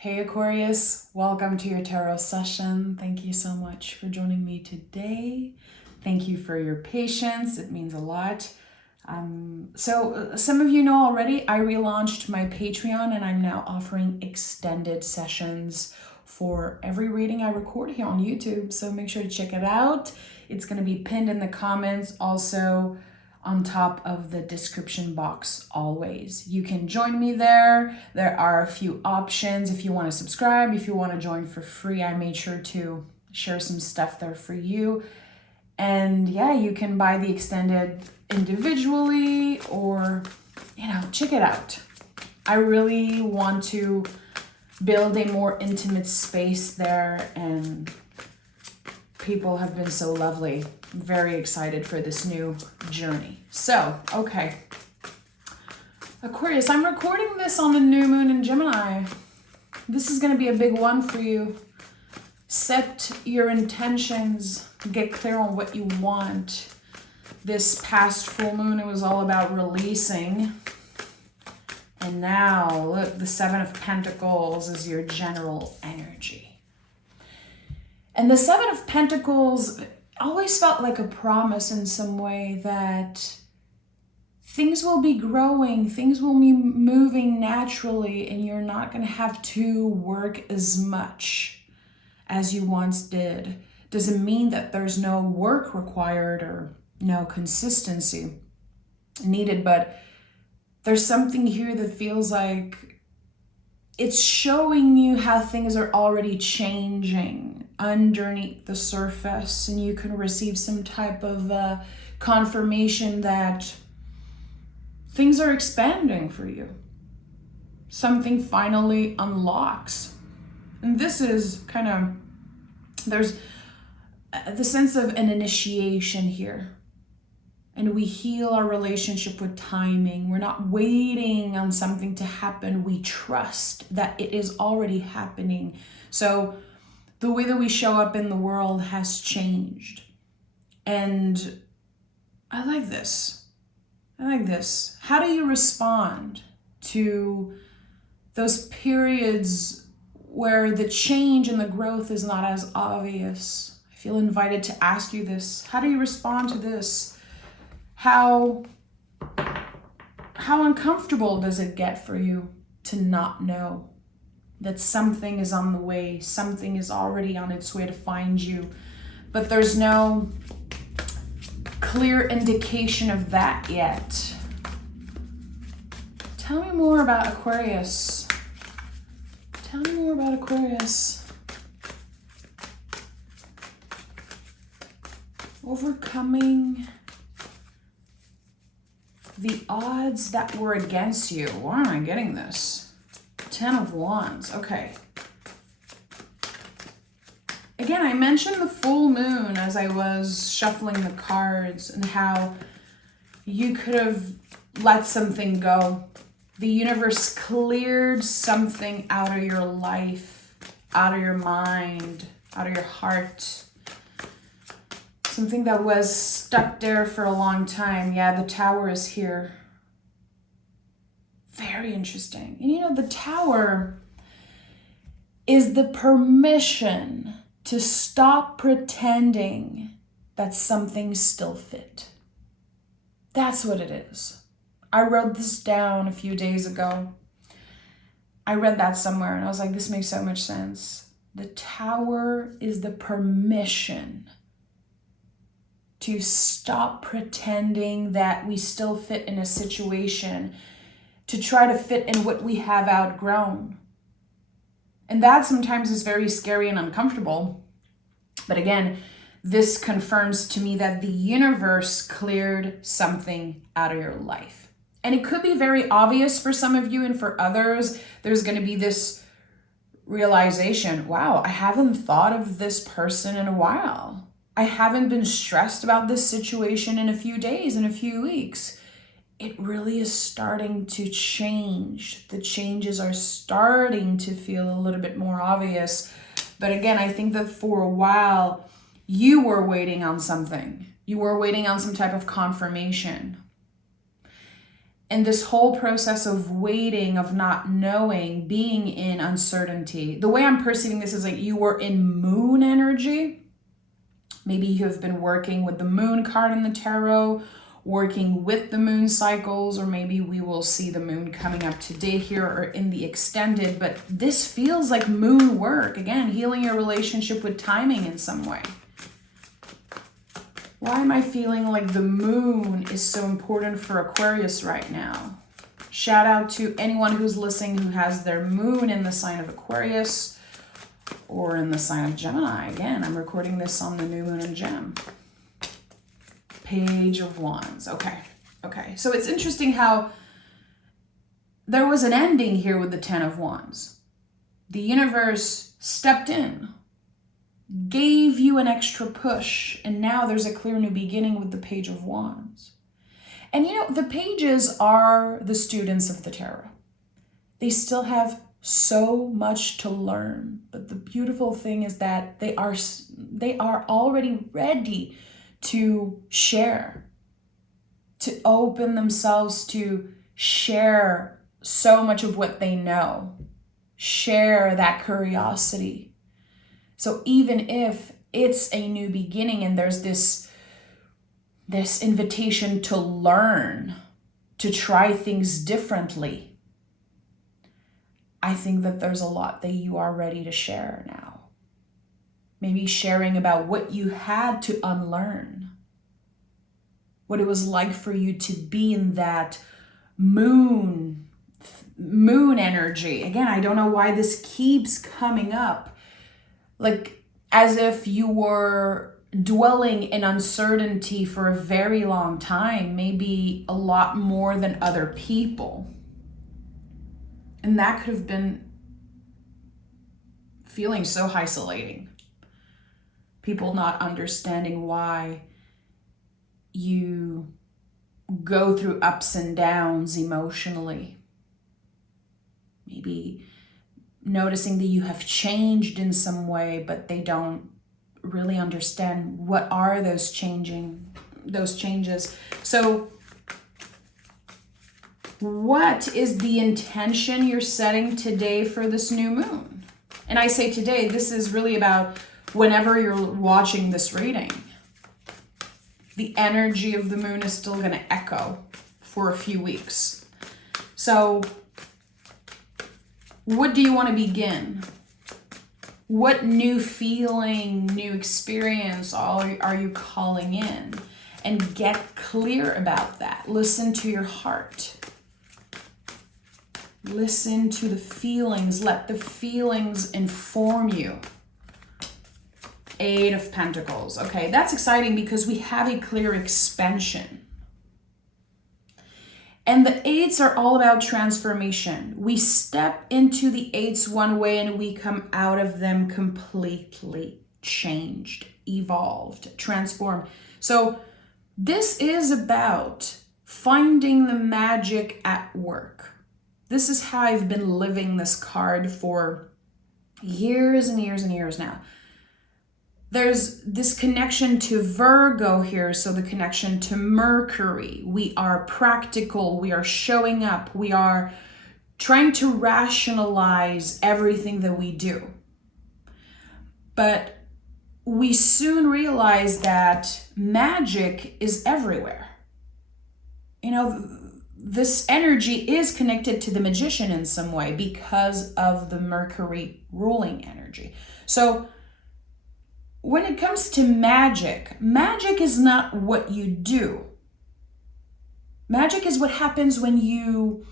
Hey Aquarius, welcome to your tarot session. Thank you so much for joining me today. Thank you for your patience. It means a lot. So some of you know already, I relaunched my Patreon and I'm now offering extended sessions for every reading I record here on YouTube. So make sure to check it out. It's going to be pinned in the comments. Also, on top of the description box always. You can join me there. There are a few options if you want to subscribe, if you want to join for free. I made sure to share some stuff there for you. And yeah, you can buy the extended individually or, check it out. I really want to build a more intimate space there, and people have been so lovely. I'm very excited for this new journey. So, okay. Aquarius, I'm recording this on the new moon in Gemini. This is going to be a big one for you. Set your intentions. Get clear on what you want. This past full moon, it was all about releasing. And now, look, the Seven of Pentacles is your general energy. And the Seven of Pentacles always felt like a promise in some way that things will be growing, things will be moving naturally, and you're not going to have to work as much as you once did. Doesn't mean that there's no work required or no consistency needed, but there's something here that feels like it's showing you how things are already changing underneath the surface, and you can receive some type of confirmation that things are expanding for you. Something finally unlocks. And this is kind of, there's the sense of an initiation here. And we heal our relationship with timing. We're not waiting on something to happen. We trust that it is already happening. So the way that we show up in the world has changed. And I like this. How do you respond to those periods where the change and the growth is not as obvious? I feel invited to ask you this. How do you respond to this? How uncomfortable does it get for you to not know that something is on the way, something is already on its way to find you, but there's no clear indication of that yet? Tell me more about Aquarius. Tell me more about Aquarius. Overcoming the odds that were against you. Why am I getting this? 10 of Wands. Okay. Again, I mentioned the full moon as I was shuffling the cards and how you could have let something go. The universe cleared something out of your life, out of your mind, out of your heart. Something that was stuck there for a long time. Yeah, the Tower is here. Very interesting. And the Tower is the permission to stop pretending that something's still fit. That's what it is. I wrote this down a few days ago. I read that somewhere and I was like, this makes so much sense. The Tower is the permission to stop pretending that we still fit in a situation, to try to fit in what we have outgrown. And that sometimes is very scary and uncomfortable. But again, this confirms to me that the universe cleared something out of your life. And it could be very obvious for some of you, and for others, there's going to be this realization, wow, I haven't thought of this person in a while. I haven't been stressed about this situation in a few days, in a few weeks. It really is starting to change. The changes are starting to feel a little bit more obvious. But again, I think that for a while, you were waiting on something. You were waiting on some type of confirmation. And this whole process of waiting, of not knowing, being in uncertainty, the way I'm perceiving this is like you were in moon energy. Maybe you have been working with the moon card in the tarot, working with the moon cycles, or maybe we will see the moon coming up today here or in the extended, but this feels like moon work. Again, healing your relationship with timing in some way. Why am I feeling like the moon is so important for Aquarius right now? Shout out to anyone who's listening who has their moon in the sign of Aquarius or in the sign of Gemini. Again, I'm recording this on the new moon in Gem. Page of Wands. Okay. So it's interesting how there was an ending here with the Ten of Wands. The universe stepped in, gave you an extra push, and now there's a clear new beginning with the Page of Wands. And you know, the pages are the students of the tarot. They still have so much to learn, but the beautiful thing is that they are already ready to share, to open themselves to share so much of what they know, share that curiosity. So even if it's a new beginning and there's this invitation to learn, to try things differently, I think that there's a lot that you are ready to share now. Maybe sharing about what you had to unlearn, what it was like for you to be in that moon energy. Again, I don't know why this keeps coming up. Like as if you were dwelling in uncertainty for a very long time, maybe a lot more than other people. And that could have been feeling so isolating. People not understanding why you go through ups and downs emotionally. Maybe noticing that you have changed in some way, but they don't really understand what are those changes. So what is the intention you're setting today for this new moon? And I say today, this is really about whenever you're watching this reading. The energy of the moon is still going to echo for a few weeks. So what do you want to begin? What new feeling, new experience are you calling in? And get clear about that. Listen to your heart. Listen to the feelings. Let the feelings inform you. Eight of Pentacles. Okay, that's exciting because we have a clear expansion. And the eights are all about transformation. We step into the eights one way and we come out of them completely changed, evolved, transformed. So this is about finding the magic at work. This is how I've been living this card for years and years and years now. There's this connection to Virgo here, so the connection to Mercury. We are practical, we are showing up, we are trying to rationalize everything that we do. But we soon realize that magic is everywhere. You know, this energy is connected to the magician in some way because of the Mercury ruling energy. So when it comes to magic, magic is not what you do. Magic is what happens when you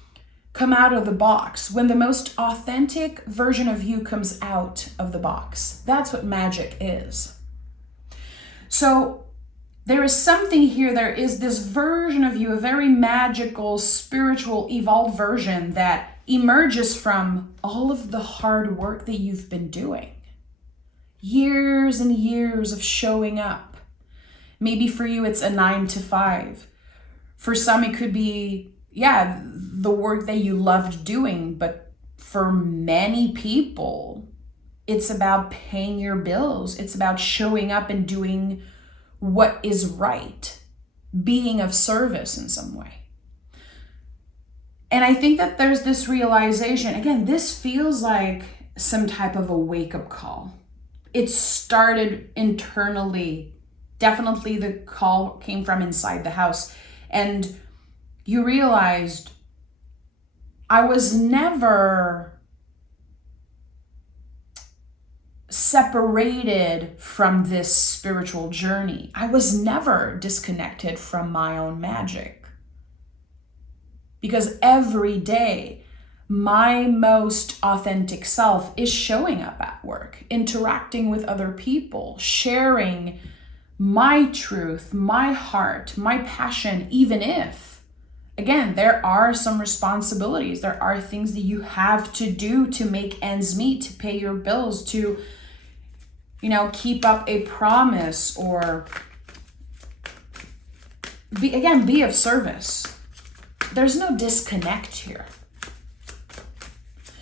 come out of the box, when the most authentic version of you comes out of the box. That's what magic is. So there is something here, there is this version of you, a very magical, spiritual, evolved version that emerges from all of the hard work that you've been doing. Years and years of showing up. Maybe for you, it's a 9 to 5. For some, it could be, the work that you loved doing. But for many people, it's about paying your bills. It's about showing up and doing what is right, being of service in some way. And I think that there's this realization, again, this feels like some type of a wake-up call. It started internally. Definitely the call came from inside the house. And you realized I was never separated from this spiritual journey. I was never disconnected from my own magic. Because every day, my most authentic self is showing up at work, interacting with other people, sharing my truth, my heart, my passion, even if, again, there are some responsibilities. There are things that you have to do to make ends meet, to pay your bills, to, keep up a promise, or be of service. There's no disconnect here.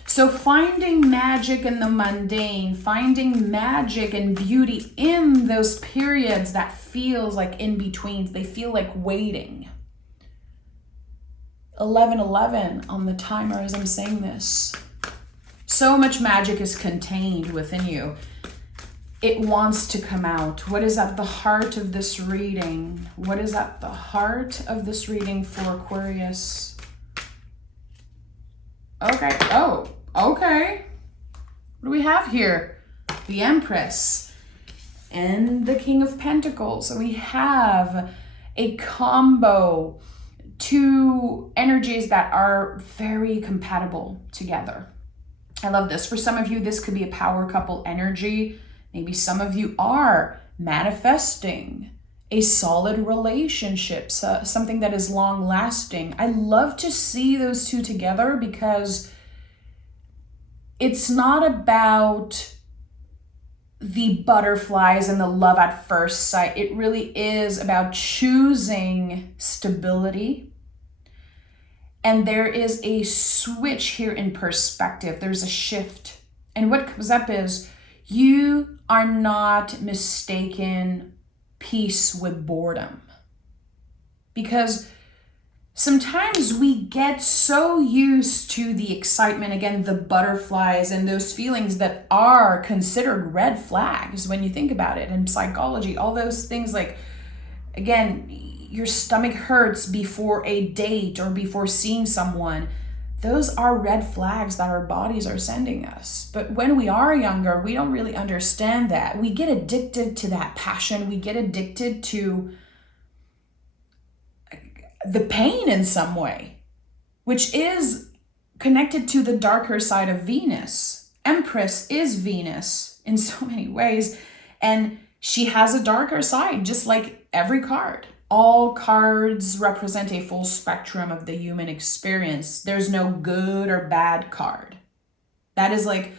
So finding magic in the mundane, finding magic and beauty in those periods that feels like in-betweens, they feel like waiting. 11:11 on the timer as I'm saying this. So much magic is contained within you. It wants to come out. What is at the heart of this reading? What is at the heart of this reading for Aquarius? Okay. Oh, okay. What do we have here? The Empress and the King of Pentacles. So we have a combo, two energies that are very compatible together. I love this. For some of you, this could be a power couple energy. Maybe some of you are manifesting a solid relationship, something that is long lasting. I love to see those two together because it's not about the butterflies and the love at first sight. It really is about choosing stability. And there is a switch here in perspective. There's a shift. And what comes up is you are not mistaken peace with boredom. Because sometimes we get so used to the excitement, again, the butterflies and those feelings that are considered red flags when you think about it in psychology, all those things like, again, your stomach hurts before a date or before seeing someone. Those are red flags that our bodies are sending us. But when we are younger, we don't really understand that. We get addicted to that passion. We get addicted to the pain in some way, which is connected to the darker side of Venus. Empress is Venus in so many ways, and she has a darker side, just like every card. All cards represent a full spectrum of the human experience. There's no good or bad card. That is like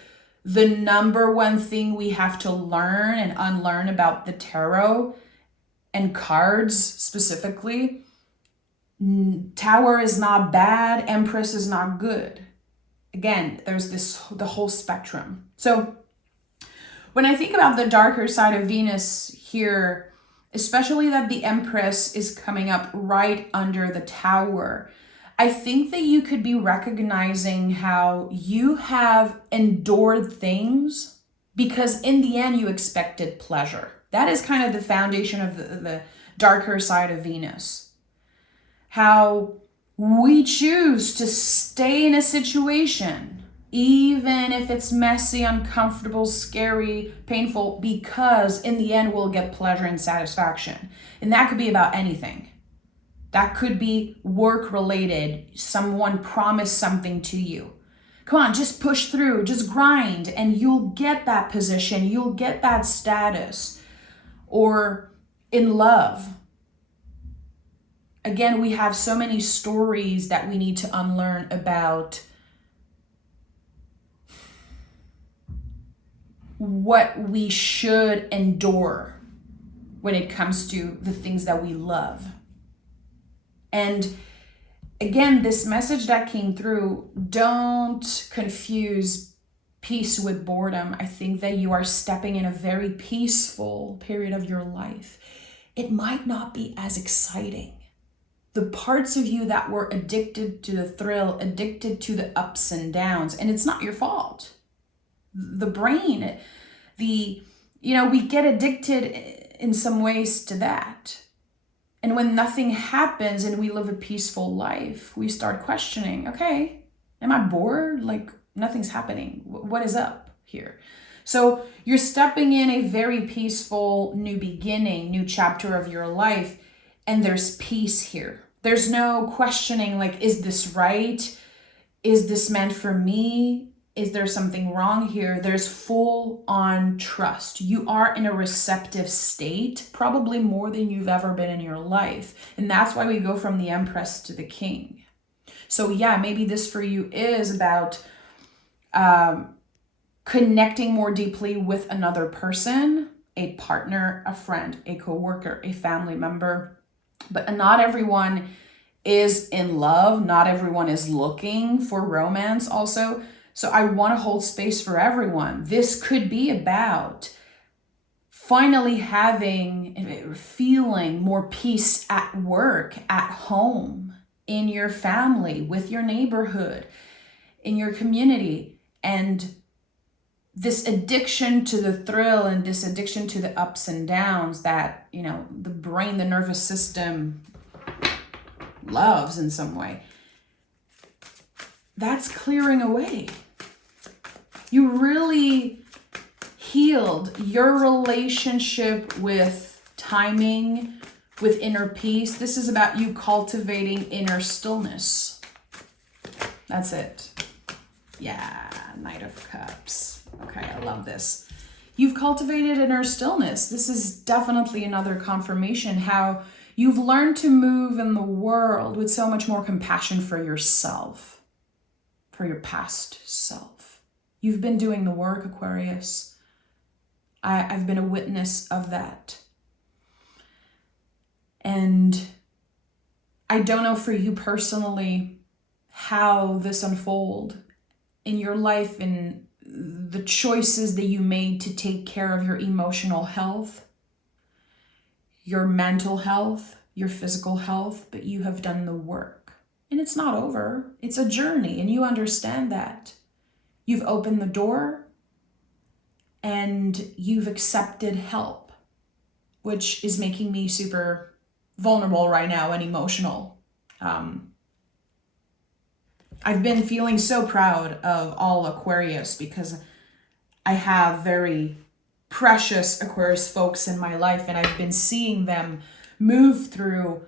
the number one thing we have to learn and unlearn about the tarot and cards specifically. Tower is not bad. Empress is not good. Again, there's the whole spectrum. So when I think about the darker side of Venus here, especially that the Empress is coming up right under the Tower, I think that you could be recognizing how you have endured things because in the end you expected pleasure. That is kind of the foundation of the darker side of Venus. How we choose to stay in a situation even if it's messy, uncomfortable, scary, painful, because in the end we'll get pleasure and satisfaction. And that could be about anything. That could be work related. Someone promised something to you. Come on, just push through, just grind, and you'll get that position, you'll get that status. Or in love. Again, we have so many stories that we need to unlearn about what we should endure when it comes to the things that we love. And again, this message that came through, don't confuse peace with boredom. I think that you are stepping in a very peaceful period of your life. It might not be as exciting. the parts of you that were addicted to the thrill, addicted to the ups and downs, and it's not your fault. The brain, we get addicted in some ways to that. And when nothing happens and we live a peaceful life, we start questioning, okay, am I bored? Like nothing's happening. What is up here? So you're stepping in a very peaceful new beginning, new chapter of your life, and there's peace here. There's no questioning like, is this right? Is this meant for me? Is there something wrong here? There's full on trust. You are in a receptive state, probably more than you've ever been in your life. And that's why we go from the Empress to the King. So yeah, maybe this for you is about connecting more deeply with another person, a partner, a friend, a coworker, a family member. But not everyone is in love. Not everyone is looking for romance also. So I want to hold space for everyone. This could be about finally feeling more peace at work, at home, in your family, with your neighborhood, in your community. And this addiction to the thrill and this addiction to the ups and downs that, the brain, the nervous system loves in some way, that's clearing away. You really healed your relationship with timing, with inner peace. This is about you cultivating inner stillness. That's it. Yeah, Knight of Cups. Okay, I love this. You've cultivated inner stillness. This is definitely another confirmation how you've learned to move in the world with so much more compassion for yourself, for your past self. You've been doing the work, Aquarius. I've been a witness of that. And I don't know for you personally how this unfolded in your life and the choices that you made to take care of your emotional health, your mental health, your physical health, but you have done the work. And it's not over. It's a journey, and you understand that. You've opened the door and you've accepted help, which is making me super vulnerable right now and emotional. I've been feeling so proud of all Aquarius because I have very precious Aquarius folks in my life, and I've been seeing them move through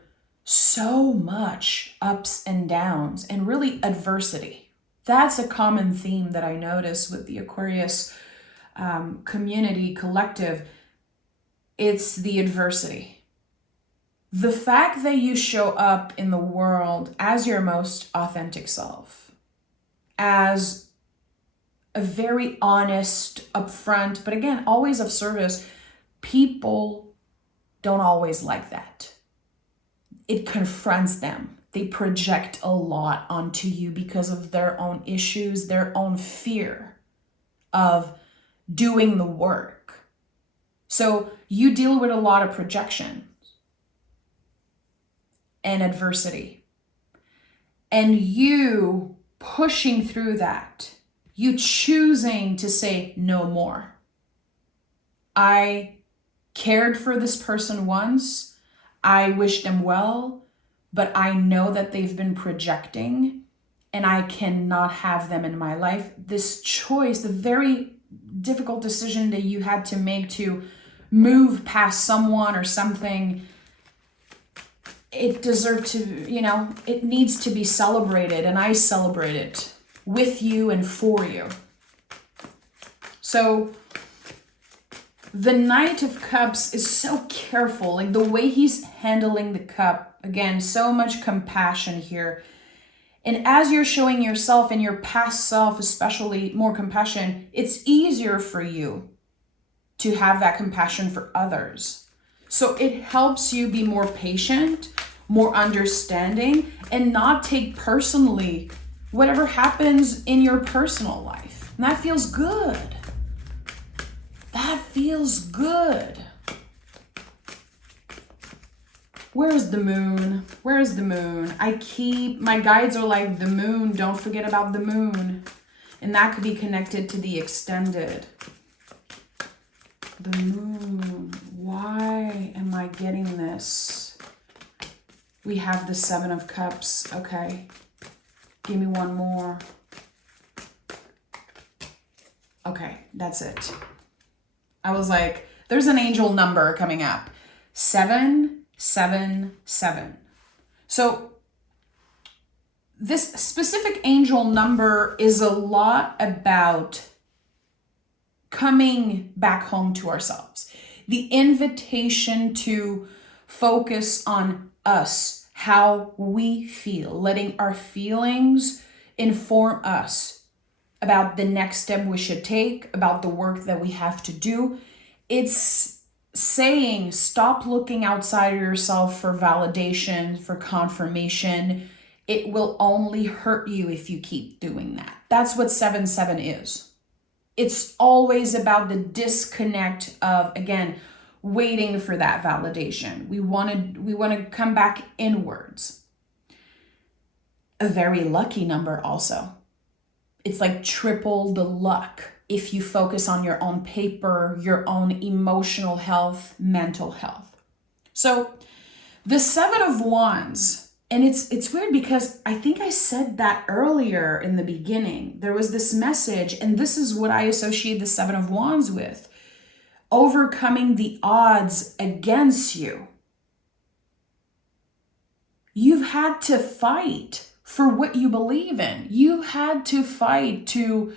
so much ups and downs and really adversity. That's a common theme that I notice with the Aquarius community collective. It's the adversity. The fact that you show up in the world as your most authentic self, as a very honest, upfront, but again, always of service, people don't always like that. It confronts them. They project a lot onto you because of their own issues, their own fear of doing the work. So you deal with a lot of projections and adversity. And you pushing through that, you choosing to say no more. I cared for this person once. I wish them well, but I know that they've been projecting and I cannot have them in my life. This choice, the very difficult decision that you had to make to move past someone or something, it deserves to, it needs to be celebrated, and I celebrate it with you and for you. So the Knight of Cups is so careful, like the way he's handling the cup. Again, so much compassion here. And as you're showing yourself and your past self, especially more compassion, it's easier for you to have that compassion for others. So it helps you be more patient, more understanding, and not take personally whatever happens in your personal life. And that feels good. That feels good. Where's the moon? Where's the moon? My guides are like, the moon, don't forget about the moon. And that could be connected to the extended. The moon. Why am I getting this? We have the Seven of Cups. Okay. Give me one more. Okay, that's it. I was like, there's an angel number coming up. 777. So this specific angel number is a lot about coming back home to ourselves. The invitation to focus on us, how we feel, letting our feelings inform us about the next step we should take, about the work that we have to do. It's saying, stop looking outside of yourself for validation, for confirmation. It will only hurt you if you keep doing that. That's what 7-7 is. It's always about the disconnect of, again, waiting for that validation. We want to come back inwards. A very lucky number also. It's like triple the luck if you focus on your own paper, your own emotional health, mental health. So the Seven of Wands, and it's weird because I think I said that earlier in the beginning. There was this message, and this is what I associate the Seven of Wands with. Overcoming the odds against you. You've had to fight for what you believe in. You had to fight to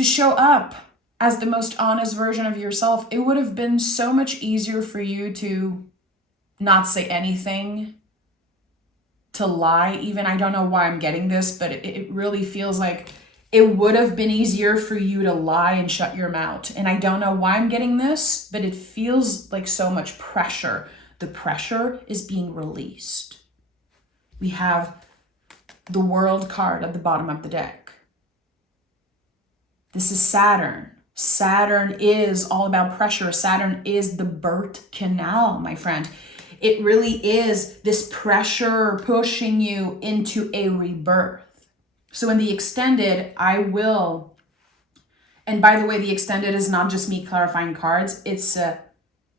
show up as the most honest version of yourself. It would have been so much easier for you to not say anything, to lie even. I don't know why I'm getting this, but it really feels like it would have been easier for you to lie and shut your mouth. And I don't know why I'm getting this, but it feels like so much pressure. The pressure is being released. We have the World card at the bottom of the deck. This is Saturn. Saturn is all about pressure. Saturn is the birth canal, my friend. It really is this pressure pushing you into a rebirth. So in the extended, and by the way, the extended is not just me clarifying cards. It's a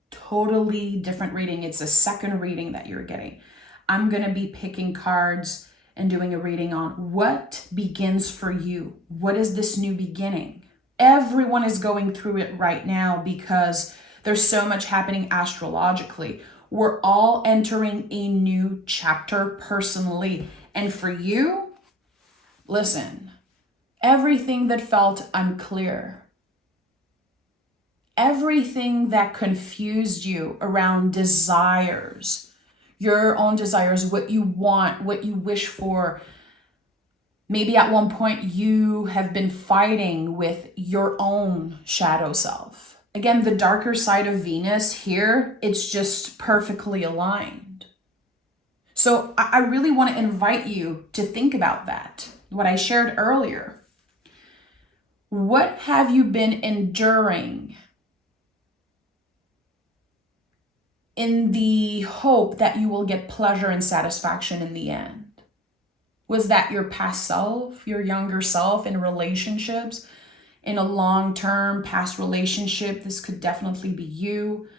totally different reading. It's a second reading that you're getting. I'm going to be picking cards and doing a reading on what begins for you. What is this new beginning? Everyone is going through it right now because there's so much happening astrologically. We're all entering a new chapter personally. And for you, listen, everything that felt unclear, everything that confused you around desires, your own desires, what you want, what you wish for. Maybe at one point you have been fighting with your own shadow self. Again, the darker side of Venus here, it's just perfectly aligned. So I really want to invite you to think about that, what I shared earlier. What have you been enduring in the hope that you will get pleasure and satisfaction in the end? Was that your past self, your younger self in relationships, in a long-term past relationship? This could definitely be you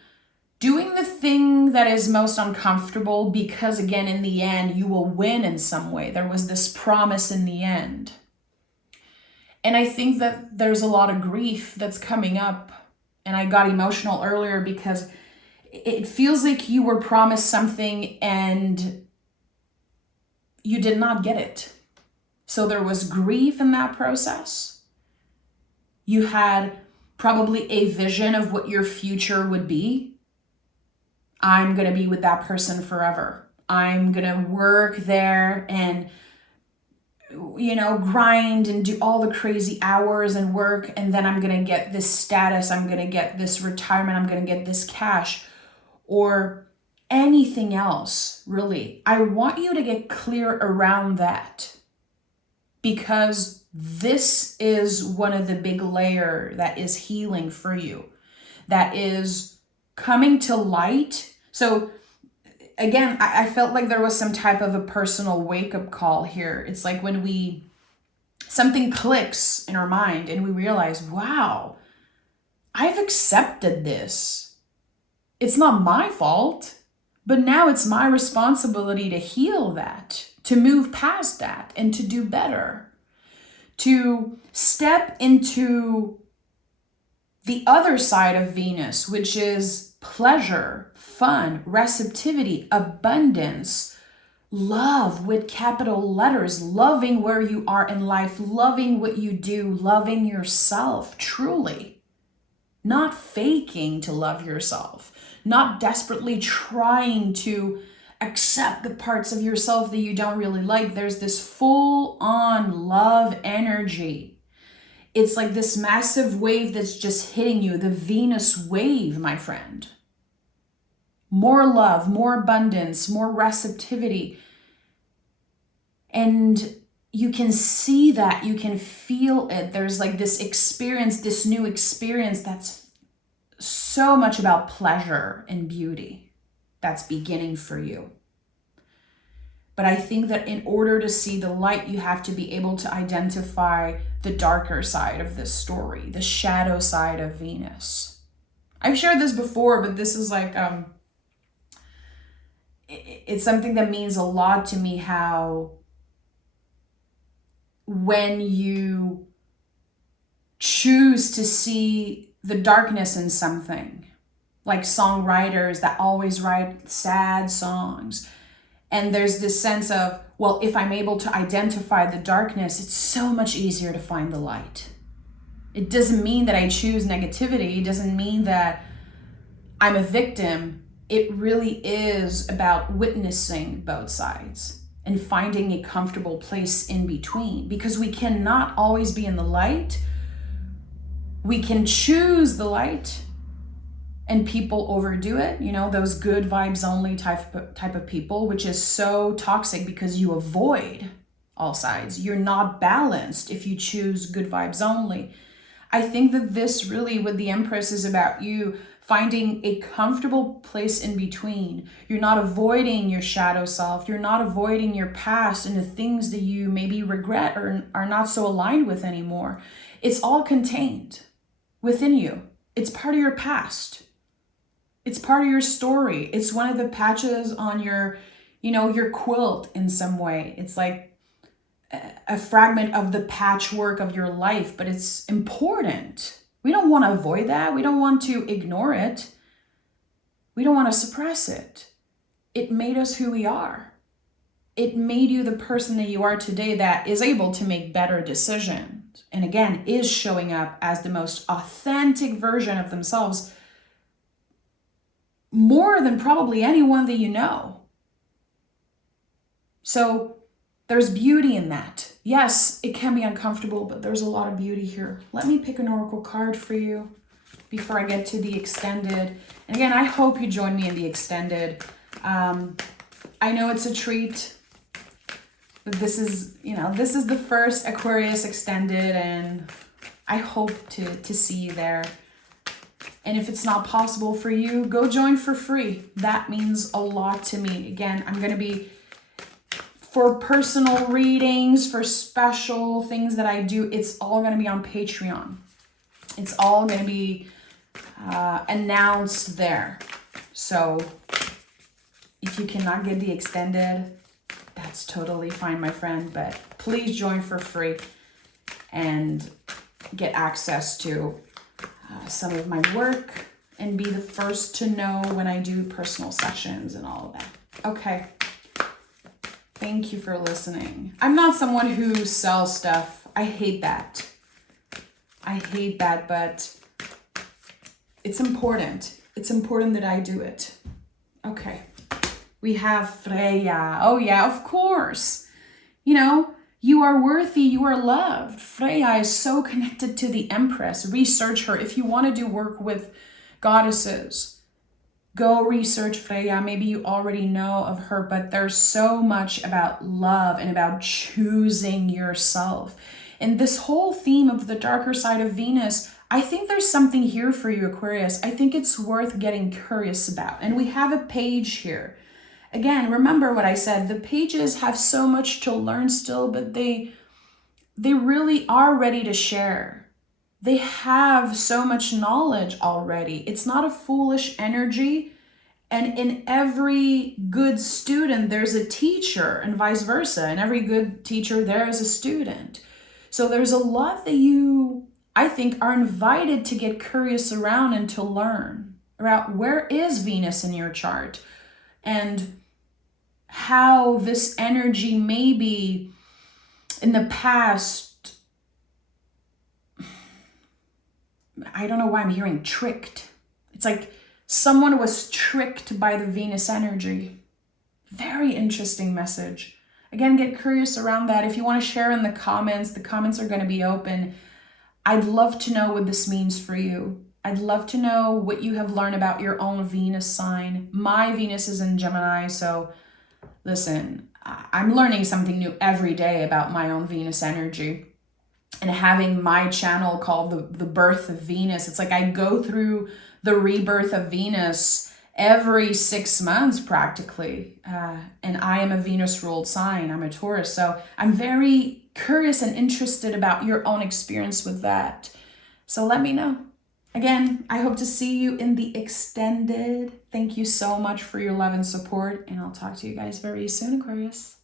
doing the thing that is most uncomfortable because, again, in the end, you will win in some way. There was this promise in the end. And I think that there's a lot of grief that's coming up. And I got emotional earlier because it feels like you were promised something and you did not get it. So there was grief in that process. You had probably a vision of what your future would be. I'm going to be with that person forever. I'm going to work there and, grind and do all the crazy hours and work. And then I'm going to get this status. I'm going to get this retirement. I'm going to get this cash. Or anything else, really. I want you to get clear around that because this is one of the big layers that is healing for you, that is coming to light So again, I felt like there was some type of a personal wake-up call here. It's like when something clicks in our mind and we realize, wow, I've accepted this. It's not my fault, but now it's my responsibility to heal that, to move past that, and to do better, to step into the other side of Venus, which is pleasure, fun, receptivity, abundance, love with capital letters, loving where you are in life, loving what you do, loving yourself truly, not faking to love yourself, not desperately trying to accept the parts of yourself that you don't really like. There's this full-on love energy. It's like this massive wave that's just hitting you, the Venus wave, my friend. More love, more abundance, more receptivity. And you can see that, you can feel it. There's like this experience, this new experience that's so much about pleasure and beauty that's beginning for you. But I think that in order to see the light, you have to be able to identify the darker side of this story, the shadow side of Venus. I've shared this before, but this is like, it's something that means a lot to me, how when you choose to see the darkness in something, like songwriters that always write sad songs, and there's this sense of, well, if I'm able to identify the darkness, it's so much easier to find the light. It doesn't mean that I choose negativity. It doesn't mean that I'm a victim. It really is about witnessing both sides and finding a comfortable place in between, because we cannot always be in the light. We can choose the light, and people overdo it, you know, those good vibes only type of people, which is so toxic because you avoid all sides. You're not balanced if you choose good vibes only. I think that this really, with the Empress, is about you finding a comfortable place in between. You're not avoiding your shadow self. You're not avoiding your past and the things that you maybe regret or are not so aligned with anymore. It's all contained within you. It's part of your past. It's part of your story. It's one of the patches on your, your quilt in some way. It's like a fragment of the patchwork of your life, but it's important. We don't want to avoid that. We don't want to ignore it. We don't want to suppress it. It made us who we are. It made you the person that you are today, that is able to make better decisions. And again, is showing up as the most authentic version of themselves, more than probably anyone that you know. So there's beauty in that. Yes, it can be uncomfortable, but there's a lot of beauty here. Let me pick an oracle card for you before I get to the extended. And again, I hope you join me in the extended. I know it's a treat, but this is the first Aquarius extended, and I hope to see you there. And if it's not possible for you, go join for free. That means a lot to me. Again, I'm going to be, for personal readings, for special things that I do, it's all going to be on Patreon. It's all going to be announced there. So if you cannot get the extended, that's totally fine, my friend. But please join for free and get access to some of my work and be the first to know when I do personal sessions and all of that. Okay. Thank you for listening. I'm not someone who sells stuff. I hate that. But it's important. It's important that I do it. Okay. We have Freya. Oh yeah, of course. You are worthy, you are loved. Freya is so connected to the Empress. Research her. If you want to do work with goddesses, go research Freya. Maybe you already know of her, but there's so much about love and about choosing yourself. And this whole theme of the darker side of Venus, I think there's something here for you, Aquarius. I think it's worth getting curious about. And we have a page here. Again, remember what I said, the pages have so much to learn still, but they really are ready to share. They have so much knowledge already. It's not a foolish energy. And in every good student, there's a teacher, and vice versa. In every good teacher, there is a student. So there's a lot that you, I think, are invited to get curious around and to learn about where is Venus in your chart and how this energy maybe in the past, I don't know why I'm hearing tricked. It's like someone was tricked by the Venus energy. Very interesting message. Again, get curious around that. If you want to share in the comments are going to be open. I'd love to know what this means for you. I'd love to know what you have learned about your own Venus sign. My Venus is in Gemini, so listen, I'm learning something new every day about my own Venus energy. And having my channel called the Birth of Venus, it's like I go through the rebirth of Venus every 6 months practically. And I am a Venus ruled sign. I'm a Taurus. So I'm very curious and interested about your own experience with that. So let me know. Again, I hope to see you in the extended. Thank you so much for your love and support. And I'll talk to you guys very soon, Aquarius.